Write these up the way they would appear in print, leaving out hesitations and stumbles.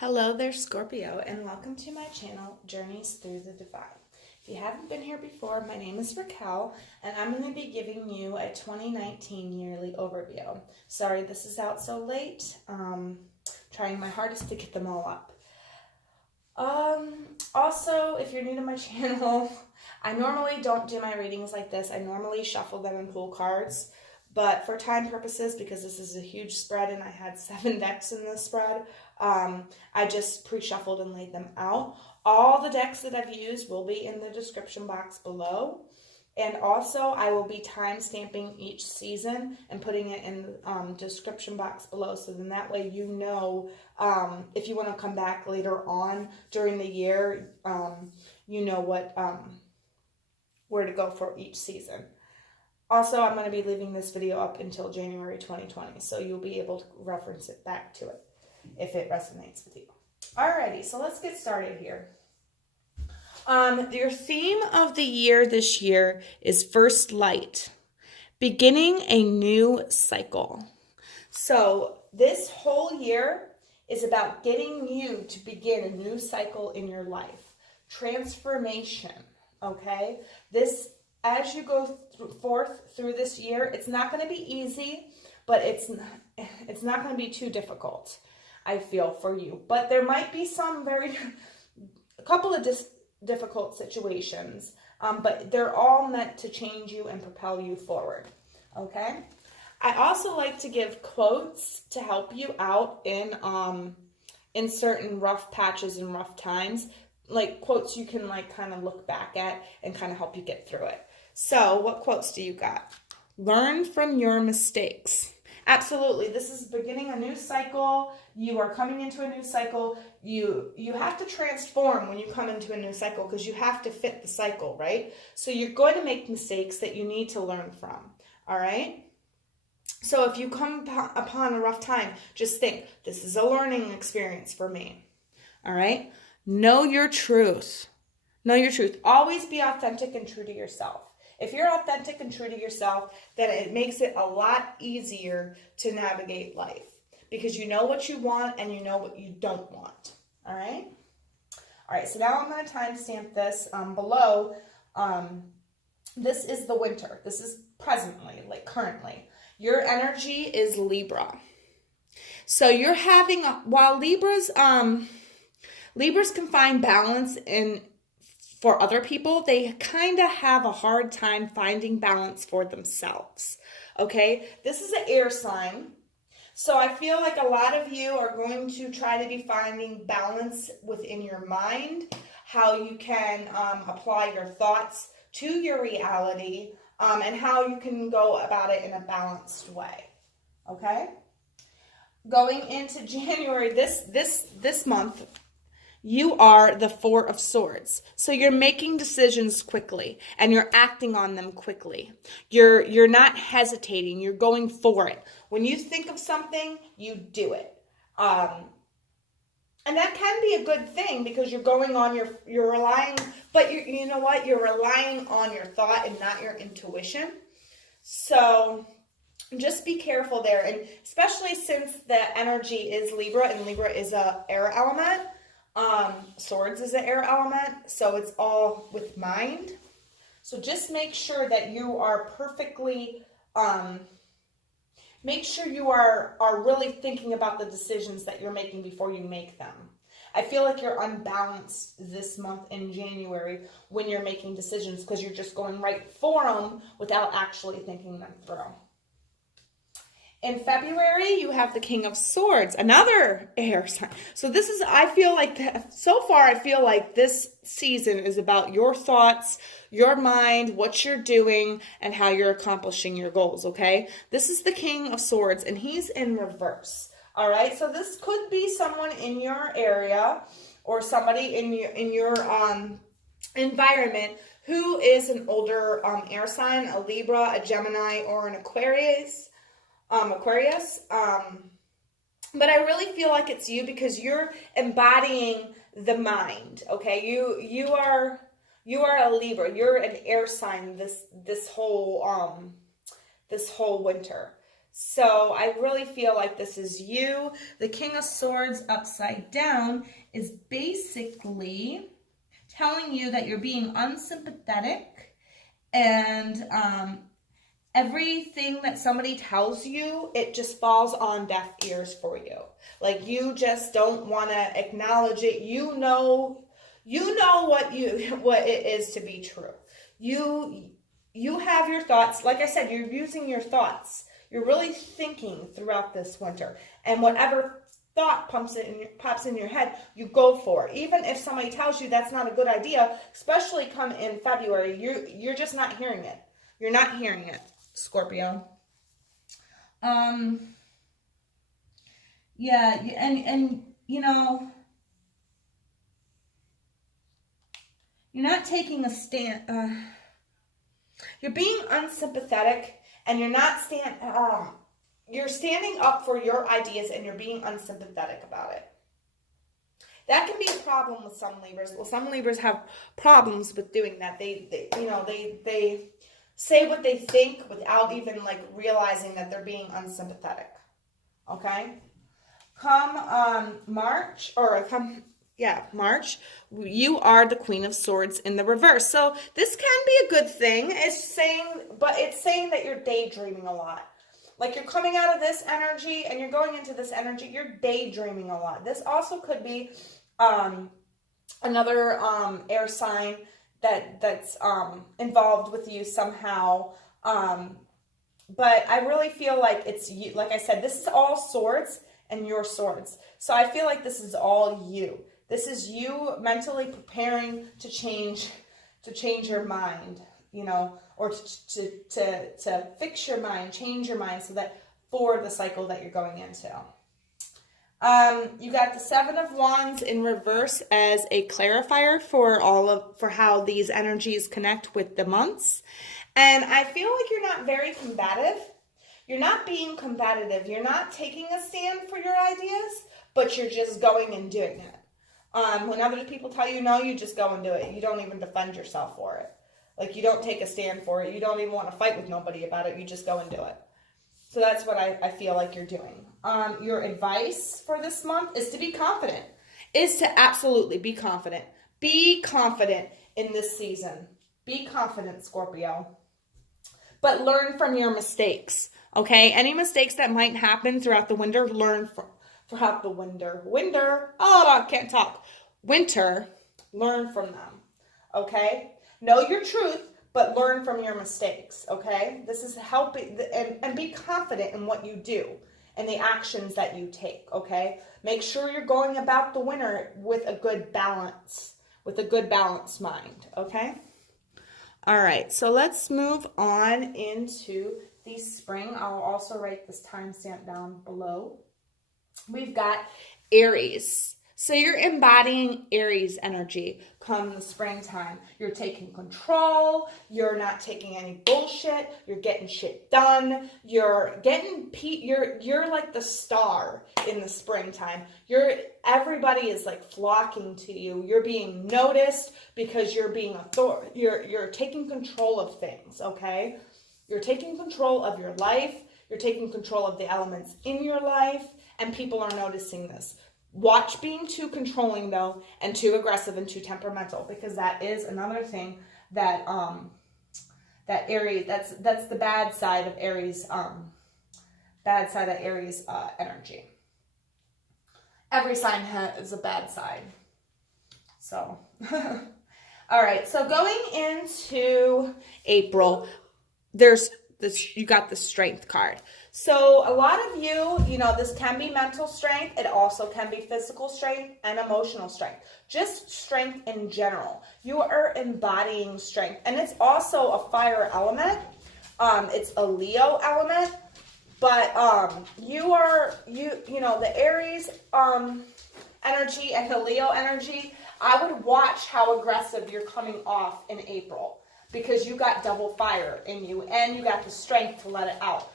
Hello there, Scorpio, and welcome to my channel, Journeys Through the Divine. If you haven't been here before, my name is Racquel, and I'm going to be giving you a 2019 yearly overview. Sorry this is out so late. Trying my hardest to get them all up. Also, if you're new to my channel, I normally don't do my readings like this. I normally shuffle them and pull cards. But for time purposes, because this is a huge spread and I had 7 decks in this spread, I just pre-shuffled and laid them out. All the decks that I've used will be in the description box below. And also, I will be time stamping each season and putting it in the description box below. So then that way you know if you want to come back later on during the year, you know what where to go for each season. Also, I'm going to be leaving this video up until January 2020, so you'll be able to reference it back to it if it resonates with you. Alrighty, so let's get started here. Your theme of the year this year is First Light, beginning a new cycle. So this whole year is about getting you to begin a new cycle in your life. Transformation, okay? As you go forth through this year, it's not going to be easy, but it's not going to be too difficult, I feel, for you. But there might be a couple of difficult situations, but they're all meant to change you and propel you forward, okay? I also like to give quotes to help you out in certain rough patches and rough times, like quotes you can kind of look back at and kind of help you get through it. So, what quotes do you got? Learn from your mistakes. Absolutely. This is beginning a new cycle. You are coming into a new cycle. You have to transform when you come into a new cycle because you have to fit the cycle, right? So you're going to make mistakes that you need to learn from, all right? So if you come upon a rough time, just think, this is a learning experience for me, all right? Know your truth. Know your truth. Always be authentic and true to yourself. If you're authentic and true to yourself, then it makes it a lot easier to navigate life because you know what you want and you know what you don't want. All right? All right, so now I'm going to timestamp this below. This is the winter. This is presently, currently. Your energy is Libra. So you're having, while Libras can find balance for other people, they kind of have a hard time finding balance for themselves, okay? This is an air sign, so I feel like a lot of you are going to try to be finding balance within your mind, how you can apply your thoughts to your reality, and how you can go about it in a balanced way, okay? Going into January, this month, you are the 4 of Swords. So you're making decisions quickly and you're acting on them quickly. You're not hesitating. You're going for it. When you think of something, you do it. And that can be a good thing because you're going on you're relying, but you know what? You're relying on your thought and not your intuition. So just be careful there. And especially since the energy is Libra and Libra is a air element. Swords is an air element, so it's all with mind. So just make sure that you are perfectly, make sure you are really thinking about the decisions that you're making before you make them. I feel like you're unbalanced this month in January when you're making decisions because you're just going right for them without actually thinking them through. In February, you have the King of Swords, another air sign. So this is, so far, I feel like this season is about your thoughts, your mind, what you're doing, and how you're accomplishing your goals, okay? This is the King of Swords, and he's in reverse, all right? So this could be someone in your area or somebody in your environment who is an older air sign, a Libra, a Gemini, or an Aquarius. But I really feel like it's you because you're embodying the mind, okay? You are a Libra. You're an air sign this whole winter. So I really feel like this is you. The King of Swords upside down is basically telling you that you're being unsympathetic, and everything that somebody tells you, it just falls on deaf ears for you. Like, you just don't want to acknowledge it. You know what it is to be true. You have your thoughts. Like I said, you're using your thoughts. You're really thinking throughout this winter, and whatever thought pops in your head, you go for it. Even if somebody tells you that's not a good idea, especially come in February, you're just not hearing it. You're not hearing it, Scorpio. Yeah, and you know, you're not taking a stand. You're being unsympathetic, and you're not you're standing up for your ideas, and you're being unsympathetic about it. That can be a problem with some Libras. Well, some Libras have problems with doing that. They say what they think without even like realizing that they're being unsympathetic. Okay? March, you are the Queen of Swords in the reverse. So this can be a good thing. It's saying that you're daydreaming a lot. Like, you're coming out of this energy and you're going into this energy, you're daydreaming a lot. This also could be another air sign that's involved with you somehow. But I really feel like it's you. Like I said, this is all swords and your swords. So I feel like this is all you. This is you mentally preparing to change your mind, you know, or to fix your mind, change your mind, so that for the cycle that you're going into. You got the Seven of Wands in reverse as a clarifier for how these energies connect with the months. And I feel like you're not very combative. You're not being combative. You're not taking a stand for your ideas, but you're just going and doing it. When other people tell you no, you just go and do it. You don't even defend yourself for it. Like, you don't take a stand for it. You don't even want to fight with nobody about it. You just go and do it. So that's what I feel like you're doing. Your advice for this month is to be confident. Is to absolutely be confident. Be confident in this season. Be confident, Scorpio. But learn from your mistakes. Okay? Any mistakes that might happen throughout the winter, learn throughout the winter. Oh, I can't talk. Winter, learn from them. Okay? Know your truth, but learn from your mistakes, okay? This is helping, and be confident in what you do and the actions that you take, okay? Make sure you're going about the winter with a good balance, with a good balanced mind, okay? All right, so let's move on into the spring. I'll also write this timestamp down below. We've got Aries. So you're embodying Aries energy come the springtime. You're taking control. You're not taking any bullshit. You're getting shit done. You're like the star in the springtime. Everybody is like flocking to you. You're being noticed because you're being you're taking control of things, okay? You're taking control of your life. You're taking control of the elements in your life, and people are noticing this. Watch being too controlling, though, and too aggressive and too temperamental, because that is another thing that that Aries, that's the bad side of Aries, energy. Every sign has a bad side. So, all right. So going into April, you got the Strength card. So a lot of you know, this can be mental strength. It also can be physical strength and emotional strength. Just strength in general. You are embodying strength. And it's also a fire element. It's a Leo element. But you know, the Aries energy and the Leo energy, I would watch how aggressive you're coming off in April. Because you got double fire in you, and you got the strength to let it out.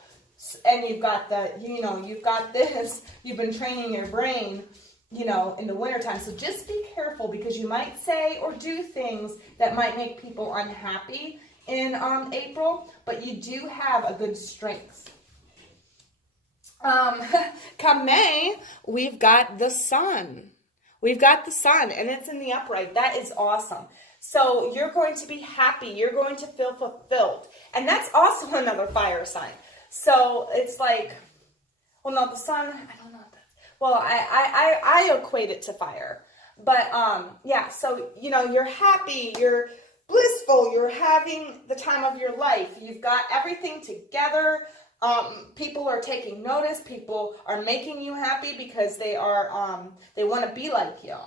And you've got you've got this, you've been training your brain, you know, in the wintertime. So just be careful, because you might say or do things that might make people unhappy in April, but you do have a good strength. Come May, we've got the sun. We've got the sun, and it's in the upright. That is awesome. So you're going to be happy. You're going to feel fulfilled. And that's also another fire sign. So it's like, well, no, the sun, I don't know. Well, I equate it to fire. But, yeah, so, you know, you're happy, you're blissful, you're having the time of your life. You've got everything together. People are taking notice. People are making you happy because they are, they want to be like you.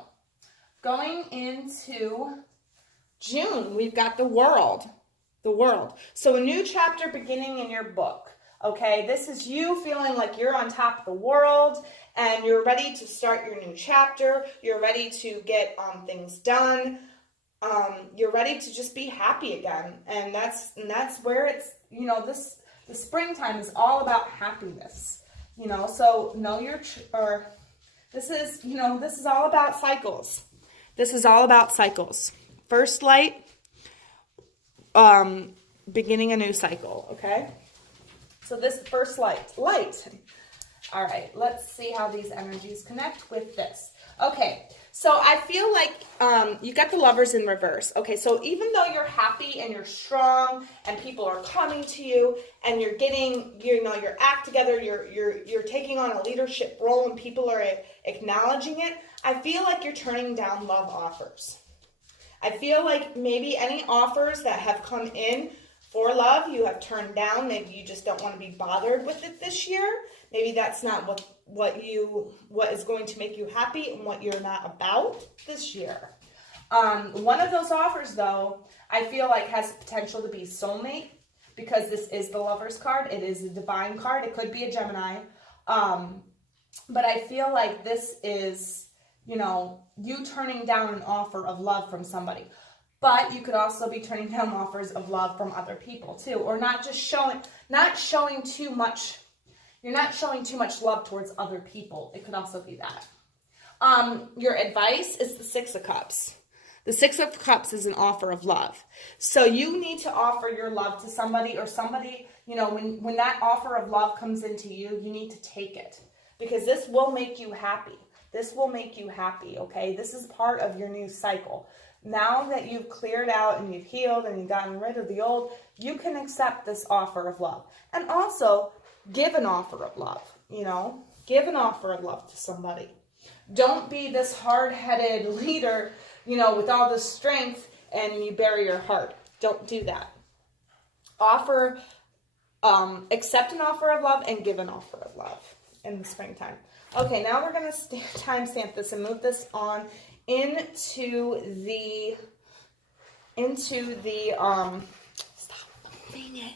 Going into June, we've got the world. The world. So a new chapter beginning in your book. Okay, this is you feeling like you're on top of the world and you're ready to start your new chapter. You're ready to get things done. You're ready to just be happy again. And that's where it's, you know, the springtime is all about happiness. You know, so know your, this is, you know, this is all about cycles. This is all about cycles. First light, beginning a new cycle, okay? So this first light. All right, let's see how these energies connect with this. Okay, so I feel like you got the Lovers in reverse. Okay, so even though you're happy and you're strong and people are coming to you and you're getting, you know, your act together, you're taking on a leadership role and people are acknowledging it, I feel like you're turning down love offers. I feel like maybe any offers that have come in for love, you have turned down. Maybe you just don't want to be bothered with it this year. Maybe that's not what is going to make you happy and what you're not about this year. One of those offers, though, I feel like has potential to be soulmate because this is the Lover's card. It is a divine card. It could be a Gemini. But I feel like this is, you know, you turning down an offer of love from somebody. But you could also be turning down offers of love from other people too, or not showing too much. You're not showing too much love towards other people. It could also be that. Your advice is the Six of Cups. The Six of Cups is an offer of love. So you need to offer your love to somebody, or somebody, you know, when that offer of love comes into you, you need to take it because this will make you happy. This will make you happy, okay? This is part of your new cycle. Now that you've cleared out and you've healed and you've gotten rid of the old, you can accept this offer of love. And also, give an offer of love, you know? Give an offer of love to somebody. Don't be this hard-headed leader, you know, with all this strength and you bury your heart. Don't do that. Accept an offer of love and give an offer of love in the springtime. Okay, now we're going to timestamp this and move this on into the stop moving it.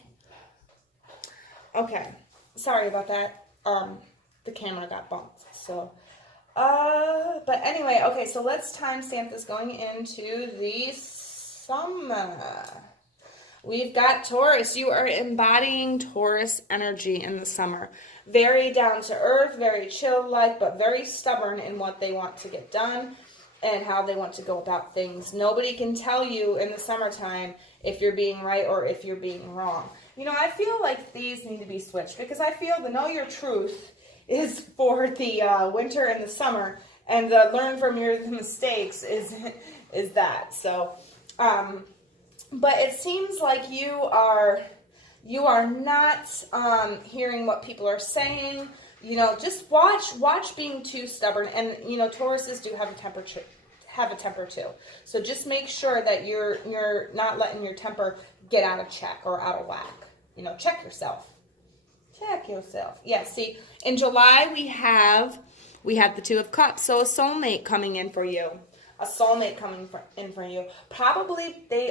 Okay, sorry about that. The camera got bumped. So, but anyway, okay, so let's timestamp this going into the summer. We've got Taurus. You are embodying Taurus energy in the summer. Very down to earth, very chill-like, but very stubborn in what they want to get done and how they want to go about things. Nobody can tell you in the summertime if you're being right or if you're being wrong. You know, I feel like these need to be switched because I feel the know your truth is for the winter and the summer, and the learn from your mistakes is that. So, but it seems like you are not hearing what people are saying. You know, just watch being too stubborn. And you know, Tauruses do have a temper too. So just make sure that you're not letting your temper get out of check or out of whack. You know, check yourself. Check yourself. Yeah, see, in July we have the Two of Cups. So a soulmate coming in for you. A soulmate coming in for you. Probably they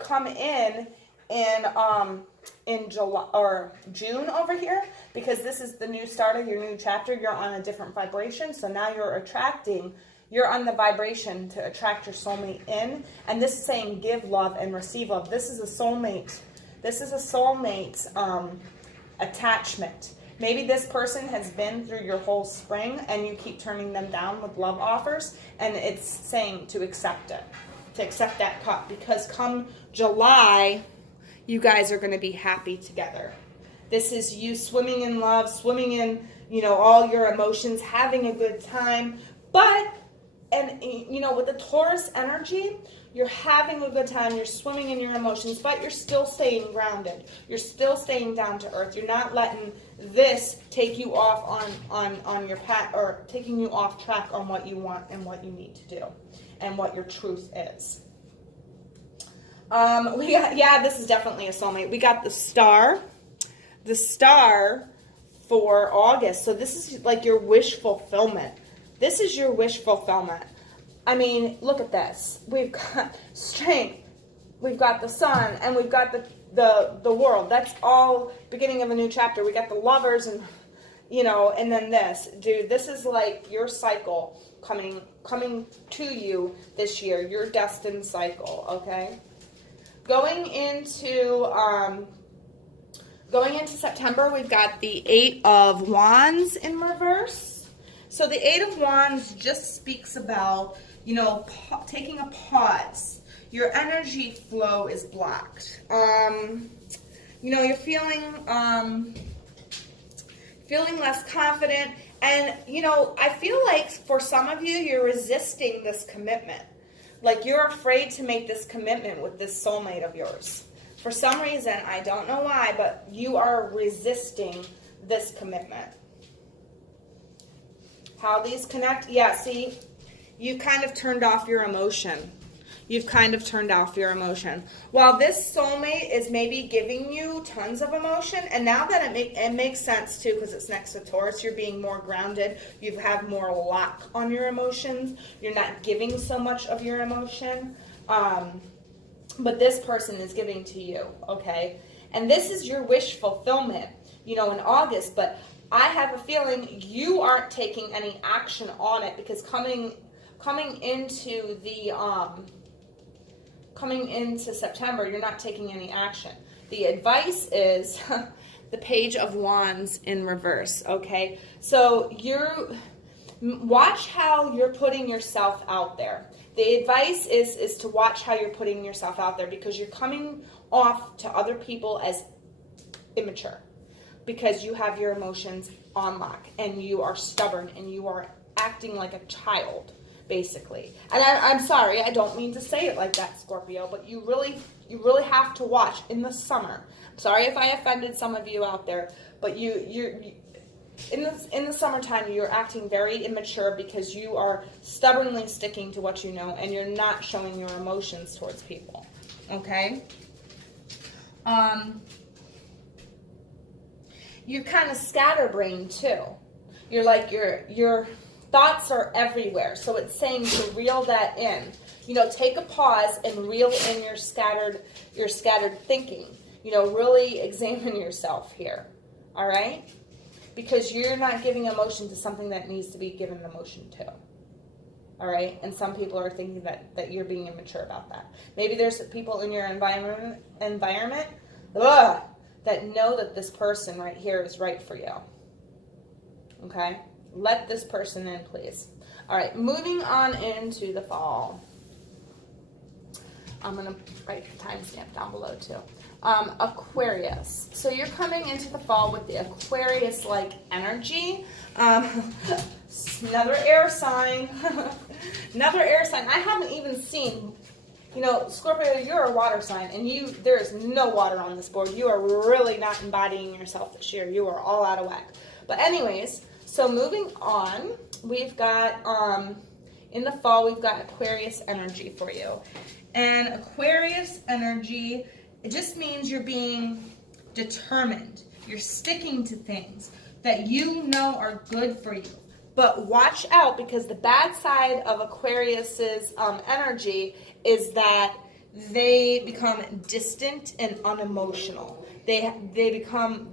come in July or June over here, because this is the new start of your new chapter. You're on a different vibration, so now you're on the vibration to attract your soulmate in. And this is saying give love and receive love. This is a soulmate. This is a soulmate attachment. Maybe this person has been through your whole spring and you keep turning them down with love offers, and it's saying to accept it, to accept that cup, because come July, you guys are going to be happy together. This is you swimming in love, swimming in, you know, all your emotions, having a good time. But, and you know, with the Taurus energy, you're having a good time, you're swimming in your emotions, but you're still staying grounded. You're still staying down to earth. You're not letting this take you off on your path, or taking you off track on what you want and what you need to do and what your truth is. We got, yeah, this is definitely a soulmate. We got the star for August. So this is like your wish fulfillment. This is your wish fulfillment. I mean, look at this. We've got strength, we've got the sun, and we've got the world. That's all beginning of a new chapter. We got the lovers, and you know, and then this. Dude, this is like your cycle coming to you this year, your destined cycle, okay? Going into September, we've got the 8 of Wands in reverse. So the 8 of Wands just speaks about, you know, taking a pause. Your energy flow is blocked. You know, you're feeling less confident. And, you know, I feel like for some of you, you're resisting this commitment. Like you're afraid to make this commitment with this soulmate of yours. For some reason, I don't know why, but you are resisting this commitment. How these connect? Yeah, see, you kind of turned off your emotion. You've kind of turned off your emotion. While this soulmate is maybe giving you tons of emotion, and now that it makes sense too, because it's next to Taurus, you're being more grounded. You have more lock on your emotions. You're not giving so much of your emotion. But this person is giving to you, okay? And this is your wish fulfillment, you know, in August. But I have a feeling you aren't taking any action on it, because coming into September, you're not taking any action. The advice is the Page of Wands in reverse, okay? So watch how you're putting yourself out there. The advice is to watch how you're putting yourself out there, because you're coming off to other people as immature, because you have your emotions on lock and you are stubborn and you are acting like a child, basically. And I'm sorry, I don't mean to say it like that, Scorpio, but you really have to watch in the summer. I'm sorry if I offended some of you out there, but you're in the summertime, you're acting very immature because you are stubbornly sticking to what you know, and you're not showing your emotions towards people. Okay? You're kind of scatterbrained too. You're like your thoughts are everywhere. So it's saying to reel that in. You know, take a pause and reel in your scattered thinking. You know, really examine yourself here. All right? Because you're not giving emotion to something that needs to be given emotion to. All right? And some people are thinking that you're being immature about that. Maybe there's people in your environment that know that this person right here is right for you. Okay? Let this person in, please. All right, moving on into the fall. I'm going to write the timestamp down below too. Aquarius. So you're coming into the fall with the Aquarius-like energy. Another air sign. Another air sign. I haven't even seen, you know, Scorpio, you're a water sign, and there is no water on this board. You are really not embodying yourself this year. You are all out of whack. But anyways, so moving on, we've got, in the fall, we've got Aquarius energy for you. And Aquarius energy, it just means you're being determined. You're sticking to things that you know are good for you. But watch out, because the bad side of Aquarius's energy is that they become distant and unemotional. They become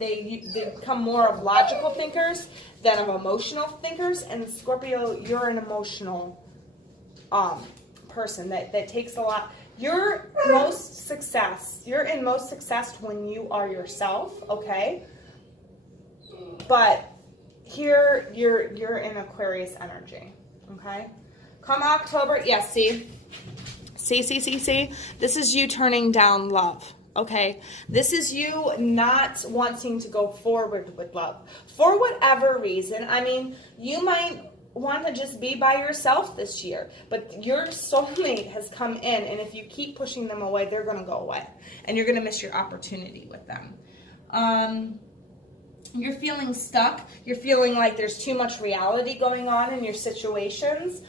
more of logical thinkers than of emotional thinkers. And Scorpio, you're an emotional person that takes a lot. You're in most success when you are yourself, okay? But here you're in Aquarius energy, okay? Come October, yeah, see. This is you turning down love, okay? This is you not wanting to go forward with love. For whatever reason, I mean, you might want to just be by yourself this year, but your soulmate has come in, and if you keep pushing them away, they're going to go away, and you're going to miss your opportunity with them. You're feeling stuck. You're feeling like there's too much reality going on in your situations.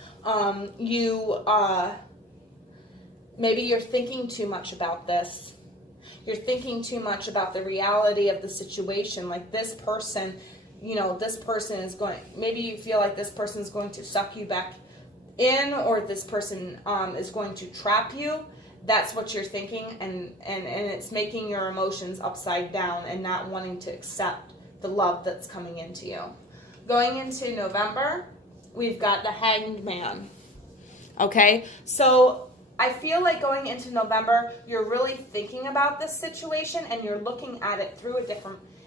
Maybe you're thinking too much about this. You're thinking too much about the reality of the situation. Like this person, this person is going, maybe you feel like this person is going to suck you back in, or this person is going to trap you. That's what you're thinking, and it's making your emotions upside down and not wanting to accept the love that's coming into you. Going into November, we've got the Hanged Man. Okay, so I feel like going into November, you're really thinking about this situation and you're looking at it through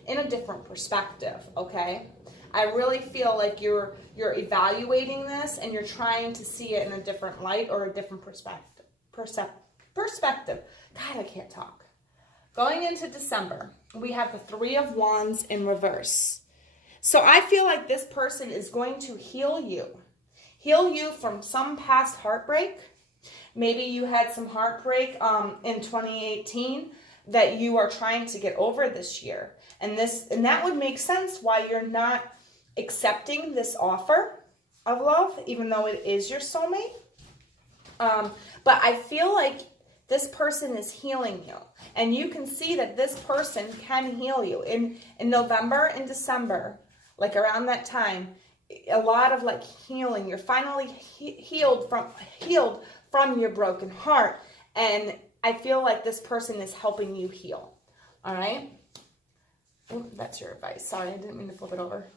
in a different perspective. Okay, I really feel like you're evaluating this and you're trying to see it in a different light or a different perspective. God, I can't talk. Going into December, we have the Three of Wands in reverse. So I feel like this person is going to heal you from some past heartbreak. Maybe you had some heartbreak in 2018 that you are trying to get over this year. And that would make sense why you're not accepting this offer of love, even though it is your soulmate. But I feel like this person is healing you. And you can see that this person can heal you. In November and December, like around that time, a lot of like healing. You're finally healed from your broken heart. And I feel like this person is helping you heal. All right? Oh, that's your advice. Sorry, I didn't mean to flip it over.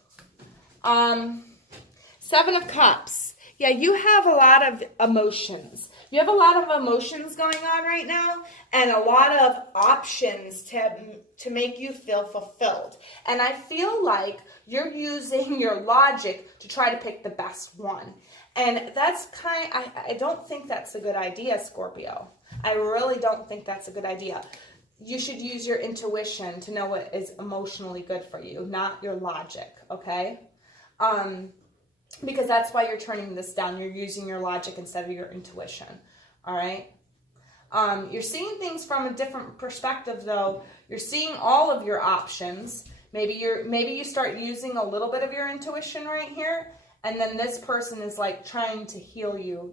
Seven of Cups. Yeah, you have a lot of emotions. You have a lot of emotions going on right now and a lot of options to make you feel fulfilled. And I feel like you're using your logic to try to pick the best one. And that's I don't think that's a good idea, Scorpio. I really don't think that's a good idea. You should use your intuition to know what is emotionally good for you, not your logic, okay? Because that's why you're turning this down. You're using your logic instead of your intuition, all right? You're seeing things from a different perspective, though. You're seeing all of your options. Maybe you start using a little bit of your intuition right here, and then this person is like trying to heal you.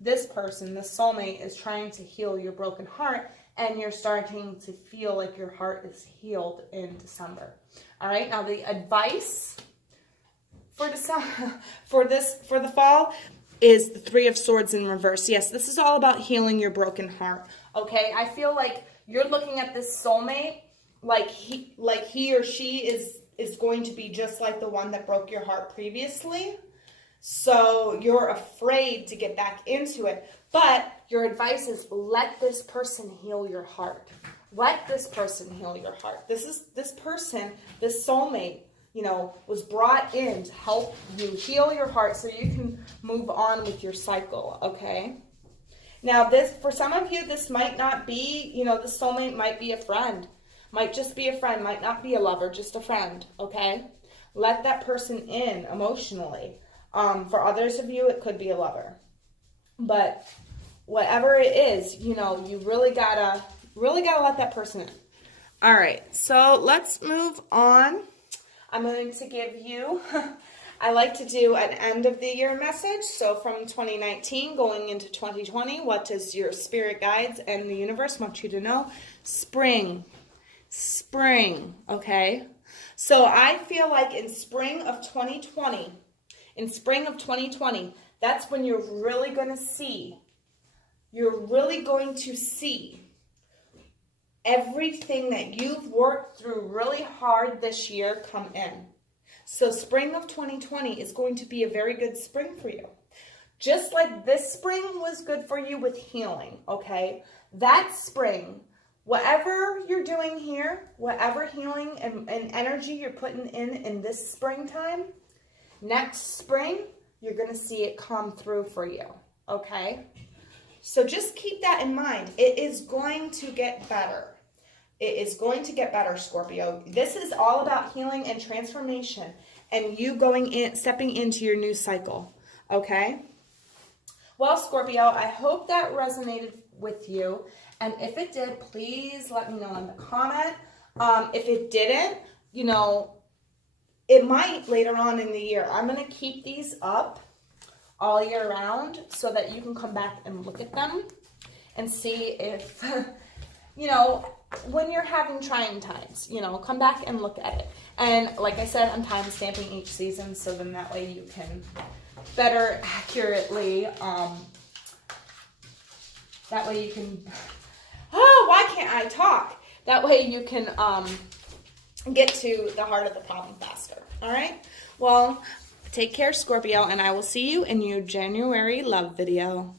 This person, this soulmate, is trying to heal your broken heart, and you're starting to feel like your heart is healed in December. All right, now the advice for the fall is the Three of Swords in reverse. Yes, this is all about healing your broken heart. Okay, I feel like you're looking at this soulmate like he or she is going to be just like the one that broke your heart previously. So you're afraid to get back into it. But your advice is let this person heal your heart. Let this person heal your heart. This person, this soulmate, was brought in to help you heal your heart so you can move on with your cycle, okay? Now, for some of you, this might not be, the soulmate might be a friend. Might just be a friend, might not be a lover, just a friend, okay? Let that person in emotionally. For others of you, it could be a lover. But whatever it is, you really gotta let that person in. All right, so let's move on. I'm going to give you, I like to do an end of the year message. So from 2019 going into 2020, what does your spirit guides and the universe want you to know? Spring, okay? So I feel like in spring of 2020, that's when you're really going to see everything that you've worked through really hard this year come in. So spring of 2020 is going to be a very good spring for you. Just like this spring was good for you with healing, okay? That spring, whatever you're doing here, whatever healing and energy you're putting in this springtime, next spring, you're going to see it come through for you, okay? So just keep that in mind. It is going to get better. It is going to get better, Scorpio. This is all about healing and transformation and you stepping into your new cycle, okay? Well, Scorpio, I hope that resonated with you. And if it did, please let me know in the comment. If it didn't, you know, it might later on in the year. I'm going to keep these up all year round so that you can come back and look at them and see if, you know, when you're having trying times, you know, come back and look at it. And like I said, I'm time stamping each season, so then that way you can better accurately, that way you can, oh, why can't I talk? That way you can get to the heart of the problem faster. All right? Well, take care, Scorpio, and I will see you in your January love video.